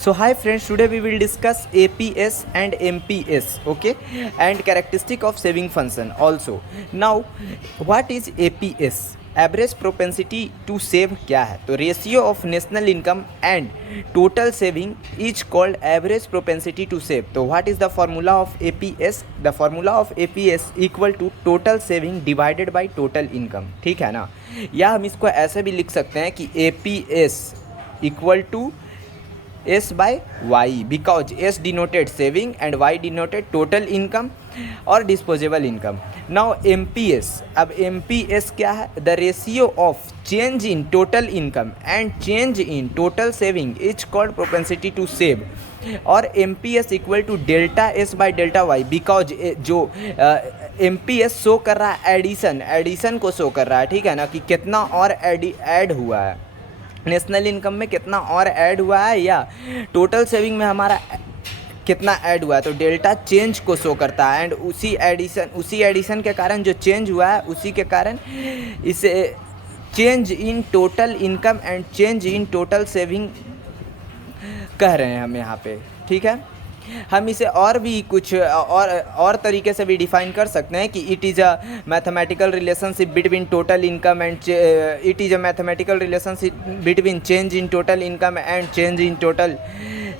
So hi friends, today we will discuss APS and MPS, okay, and characteristic of saving function also. Now, what is APS? Average propensity to save क्या है? तो ratio of national income and total saving is called average propensity to save. तो what is the formula of APS? The formula of APS equal to total saving divided by total income. ठीक है ना? या हम इसको ऐसे भी लिख सकते हैं कि APS equal to S by Y, because S denoted saving and Y denoted total income और disposable income. Now MPS, अब MPS क्या है? The ratio of change in total income and change in total saving is called propensity to save. और MPS equal to delta S by delta Y, because जो MPS show कर रहा है addition को show कर रहा है. ठीक है ना? कि कितना और ऐड हुआ है नेशनल इनकम में, कितना और ऐड हुआ है, या टोटल सेविंग में हमारा कितना ऐड हुआ है. तो डेल्टा चेंज को शो करता है एंड उसी एडिशन के कारण जो चेंज हुआ है उसी के कारण इसे change in total income and change in total saving कह रहे हैं हम यहाँ पे. ठीक है? हम इसे और भी कुछ और तरीके से भी डिफाइन कर सकते हैं कि it is a mathematical relationship between total income and it is a mathematical relationship between change in total income and change in total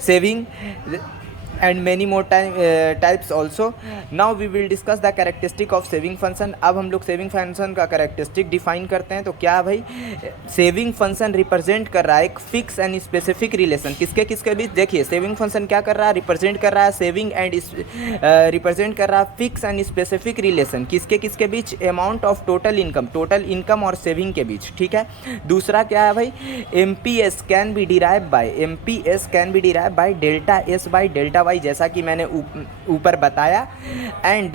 saving and many more types also. Now we will discuss the characteristic of saving function. अब हम लोग saving function का characteristic define करते हैं. तो क्या भाई, saving function represent कर रहा है एक फिक्स एंड स्पेसिफिक रिलेशन. किसके बीच? देखिए, सेविंग फंक्शन क्या कर रहा है? रिप्रेजेंट कर रहा है सेविंग एंड रिप्रेजेंट कर रहा है फिक्स एंड स्पेसिफिक रिलेशन. किसके बीच? अमाउंट ऑफ टोटल इनकम और सेविंग के बीच. ठीक है? दूसरा क्या है भाई? MPS can be derive by delta s by delta, जैसा कि मैंने ऊपर बताया. And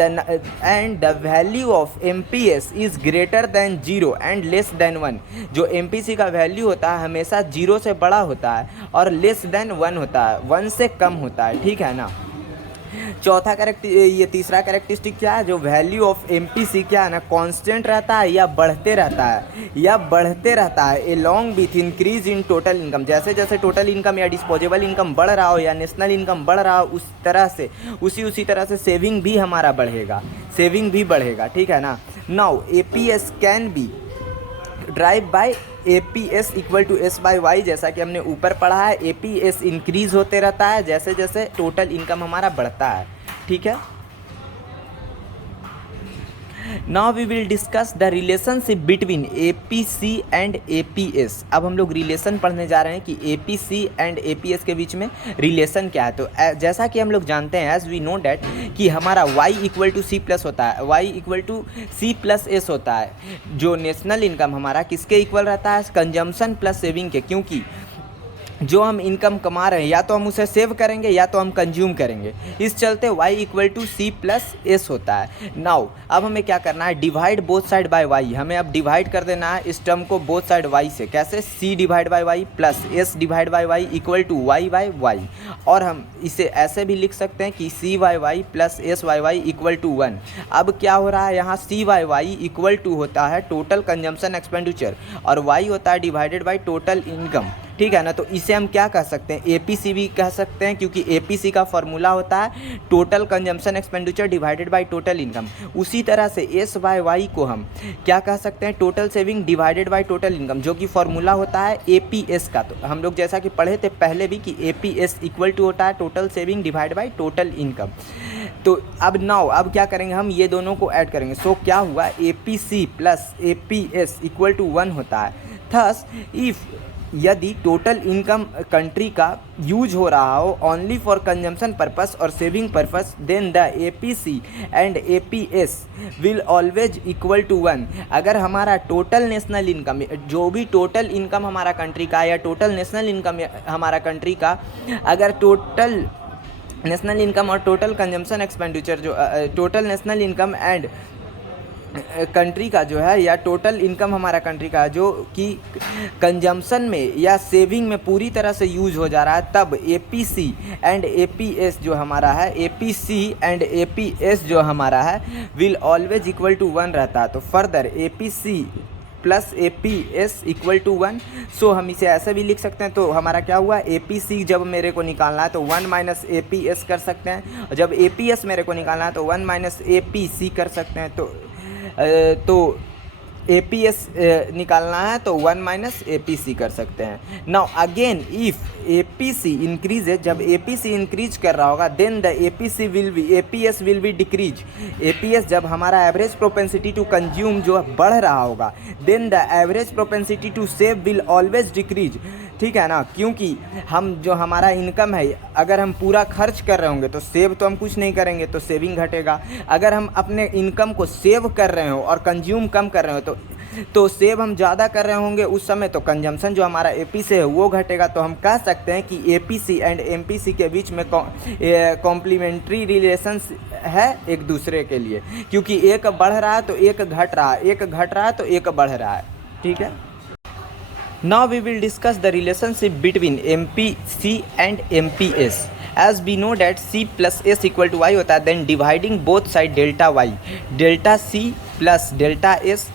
the value of MPS is greater than 0 and less than 1. जो एमपीसी का वैल्यू होता है हमेशा 0 से बड़ा होता है और लेस देन 1 होता है, 1 से कम होता है. ठीक है ना? ये तीसरा कैरेक्टरिस्टिक क्या है? जो वैल्यू ऑफ एमपीसी क्या है ना, कांस्टेंट रहता है या बढ़ते रहता है along with increase in total income. जैसे जैसे टोटल इनकम या डिस्पोजेबल इनकम बढ़ रहा हो या नेशनल इनकम बढ़ रहा हो उसी तरह से सेविंग भी हमारा बढ़ेगा. ठीक है ना? Now APS can be drive by APS equal to S by Y. जैसा कि हमने ऊपर पढ़ा है, एपीएस इंक्रीज होते रहता है जैसे जैसे टोटल इनकम हमारा बढ़ता है. ठीक है? Now we will discuss the relationship between APC and APS. अब हम लोग रिलेशन पढ़ने जा रहे हैं कि एपीसी एंड एपीएस के बीच में रिलेशन क्या है. तो जैसा कि हम लोग जानते हैं, एज वी नो डैट, कि हमारा y equal to C plus होता है, y equal to C plus S होता है. जो नेशनल इनकम हमारा किसके इक्वल रहता है? कंजम्पशन प्लस सेविंग के. क्योंकि जो हम इनकम कमा रहे हैं या तो हम उसे सेव करेंगे या तो हम कंज्यूम करेंगे. इस चलते y equal to C plus S होता है. नाउ अब हमें क्या करना है? Divide both side by y. हमें अब डिवाइड कर देना है इस टर्म को बोथ साइड y से. कैसे? c divide by y plus s divide by y equal to y by y. और हम इसे ऐसे भी लिख सकते हैं कि c by y plus s by y equal to 1. अब क्या हो रहा है यहाँ? c by y equal to होता है टोटल कंजम्पशन एक्सपेंडिचर और y होता है डिवाइडेड बाय टोटल इनकम. ठीक है ना? तो इसे हम क्या कह सकते हैं? एपीसी भी कह सकते हैं, क्योंकि एपीसी का फॉर्मूला होता है total consumption expenditure divided by total income. उसी तरह से एस बाय वाई को हम क्या कह सकते हैं? Total saving divided by total income, जो कि फॉर्मूला होता है एपीएस का. तो हम लोग जैसा कि पढ़े थे पहले भी कि एपीएस इक्वल टू होता है total saving divide by total income. तो अब क्या करेंगे? हम ये दोनों को ऐड करेंगे. सो क्या हुआ? APC plus APS equal to 1 होता है. थस यदि टोटल इनकम कंट्री का यूज हो रहा हो ओनली फॉर कंजम्पशन पर्पस और saving purpose, then the APC and APS will always equal to 1. अगर हमारा टोटल नेशनल इनकम, जो भी टोटल इनकम हमारा कंट्री का या टोटल नेशनल इनकम हमारा कंट्री का, अगर टोटल नेशनल इनकम और टोटल कंजम्पशन एक्सपेंडिचर जो total national income and country का जो है या टोटल इनकम हमारा कंट्री का जो कि कंजम्पशन में या सेविंग में पूरी तरह से यूज हो जा रहा है, तब एपीसी एंड एपीएस जो हमारा है विल ऑलवेज इक्वल टू 1 रहता है. तो further APC plus A P S equal to 1। So हम इसे ऐसे भी लिख सकते हैं। तो हमारा क्या हुआ, ए पी सी जब मेरे को निकालना है तो 1 माइनस ए पी एस कर सकते हैं, और जब ए पी एस मेरे को निकालना है तो 1 माइनस ए पी सी कर सकते हैं। तो ए पी एस निकालना है तो 1 माइनस ए पी सी कर सकते हैं। Now again if A P C increases, जब ए पी सी इंक्रीज कर रहा होगा then the A P C will be, A P S will be decrease. A P S जब हमारा एवरेज प्रोपेंसिटी टू कंज्यूम जो बढ़ रहा होगा then the average propensity to save will always decrease. ठीक है ना, क्योंकि हम जो हमारा इनकम है अगर हम पूरा खर्च कर रहे होंगे तो सेव तो हम कुछ नहीं करेंगे तो सेविंग घटेगा। अगर हम अपने इनकम को सेव कर रहे हो और कंज्यूम कम कर रहे हो तो सेव हम ज़्यादा कर रहे होंगे उस समय तो कंजम्पशन जो हमारा एपी से है वो घटेगा। तो हम कह सकते हैं कि एपीसी एंड एमपीसी के बीच में कॉम्प्लीमेंट्री रिलेशंस है एक दूसरे के लिए, क्योंकि एक बढ़ रहा है तो एक घट रहा है, एक घट रहा है तो एक बढ़ रहा है। ठीक है, now we will discuss the relationship between MPC and MPS. As we know that C plus S equal to Y होता है, then dividing both side delta Y, delta C plus delta S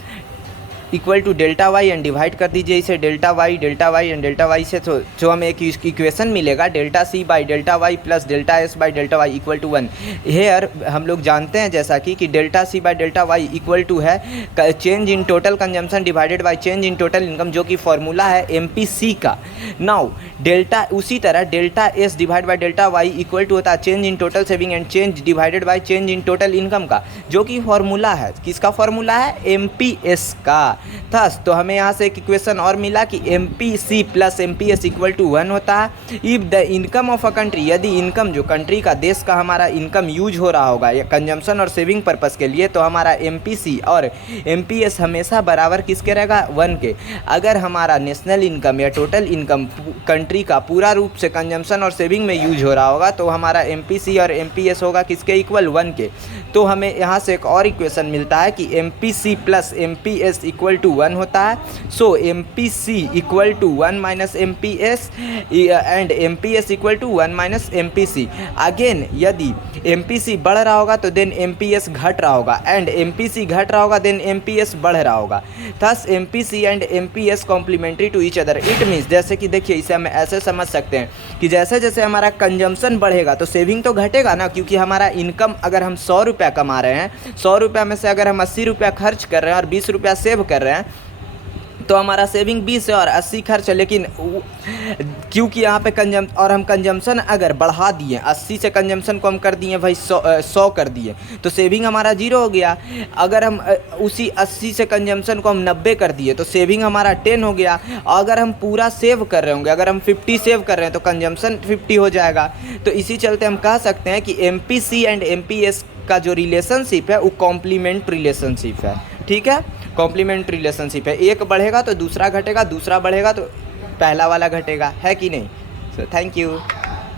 equal to delta y and divide कर दीजिए इसे delta y and delta y से, तो जो हमें एक इक्वेशन मिलेगा delta c by delta y plus delta s by delta Y equal to 1। Here हम लोग जानते हैं जैसा कि delta c by delta Y equal to है change in total consumption divided by change in total income, जो कि formula है एम पी सी का। नाउ डेल्टा उसी तरह delta S divide by delta Y equal to होता है change in total saving and change divided by change in total income का, जो कि फॉर्मूला है किसका, फॉर्मूला है एम पी एस का। थस तो हमें यहाँ से एक इक्वेशन और मिला कि M P C plus M P S equal to 1 होता है if the income of a country, यदि इनकम जो कंट्री का देश का हमारा इनकम यूज हो रहा होगा या कंजम्पशन और सेविंग पर्पस के लिए, तो हमारा एम पी सी और एम पी एस हमेशा बराबर किसके रहेगा, 1 के। अगर हमारा नेशनल इनकम या टोटल इनकम कंट्री का पूरा रूप से कंजम्पशन और सेविंग में यूज हो रहा होगा तो हमारा एम पी सी और एम पी एस होगा किसके इक्वल, 1 के। तो हमें यहाँ से एक और इक्वेशन मिलता है कि M P C plus M P S equal to 1 होता है। So M P C equal to 1 minus M P S and M P S equal to 1 minus M P C. Again यदि M P C बढ़ रहा होगा तो then M P S घट रहा होगा, एंड एम पी सी घट रहा होगा देन एम पी एस बढ़ रहा होगा। Thus M P C and M P S complementary to each other. It means जैसे कि देखिए इसे हम ऐसे समझ सकते हैं कि जैसे जैसे हमारा कंजम्पशन बढ़ेगा तो सेविंग तो घटेगा ना, क्योंकि हमारा इनकम अगर हम 100 रुपया कमा रहे हैं, 100 रुपया में से अगर हम 80 रुपया खर्च कर रहे हैं और 20 रुपया सेव कर रहे हैं तो हमारा सेविंग 20 है और 80 खर्च है। लेकिन क्योंकि यहाँ पे हम कंजम्पशन अगर बढ़ा दिए, 80 से कंजम्पशन को हम कर दिए भाई 100 कर दिए तो सेविंग हमारा 0 हो गया। अगर हम उसी 80 से कंजम्पशन को हम 90 कर दिए तो सेविंग हमारा 10 हो गया। अगर हम पूरा सेव कर रहे होंगे, अगर हम 50 सेव कर रहे हैं तो कंजम्पशन 50 हो जाएगा। तो इसी चलते हम कह सकते हैं कि M P C and M P S का जो रिलेशनशिप है वो कॉम्प्लीमेंट रिलेशनशिप है। ठीक है, कॉम्प्लीमेंट रिलेशनशिप है, एक बढ़ेगा तो दूसरा घटेगा, दूसरा बढ़ेगा तो पहला वाला घटेगा, है कि नहीं। So thank you.